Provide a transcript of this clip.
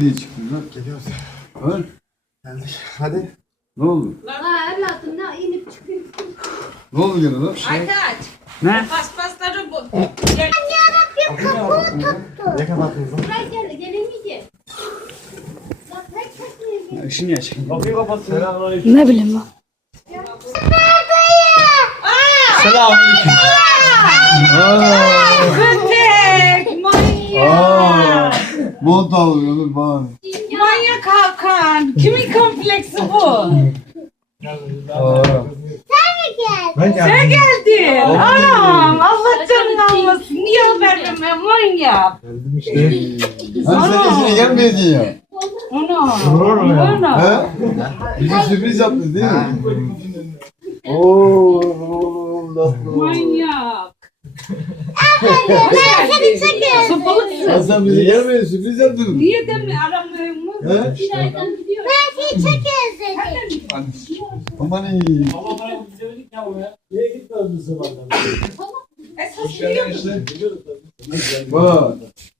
Nereye çıktın lan? Geliyoruz. Ha? Geldik. Hadi. Ne oldu? Ha evladım ne inip çıkıyor. Ne oldu gene lan? Aytaç. Ne? Paspasları bu. Ne kapattınız lan? Buraya gel gelemeyecek. Bak ne çekmiyor. Işın ya çıkın. Kapıyı kapattın. Ne bileyim ben. Selamünaleyküm. Aa, Köpek. Aa, mont alıyor bana. Manyak Hakan. Kimin kompleksi bu? Aa, Ben Sen geldin. Anam Allah canını almasın. Niye haber verme manyak? Geldim işte. hani sen işine gelmeyeceksin ya. Anam. Olur mu ya? Anam. He? Bize sürpriz yaptın değil mi? Oo, oğlum tatlı. Manyak. Ben seni çekerim. Ya sen bize gelmedin sürpriz yaptın. Niye demi aramıyor mu? He? Bir aydan gidiyor. Aman iyi. Esas biliyor musun? Bak.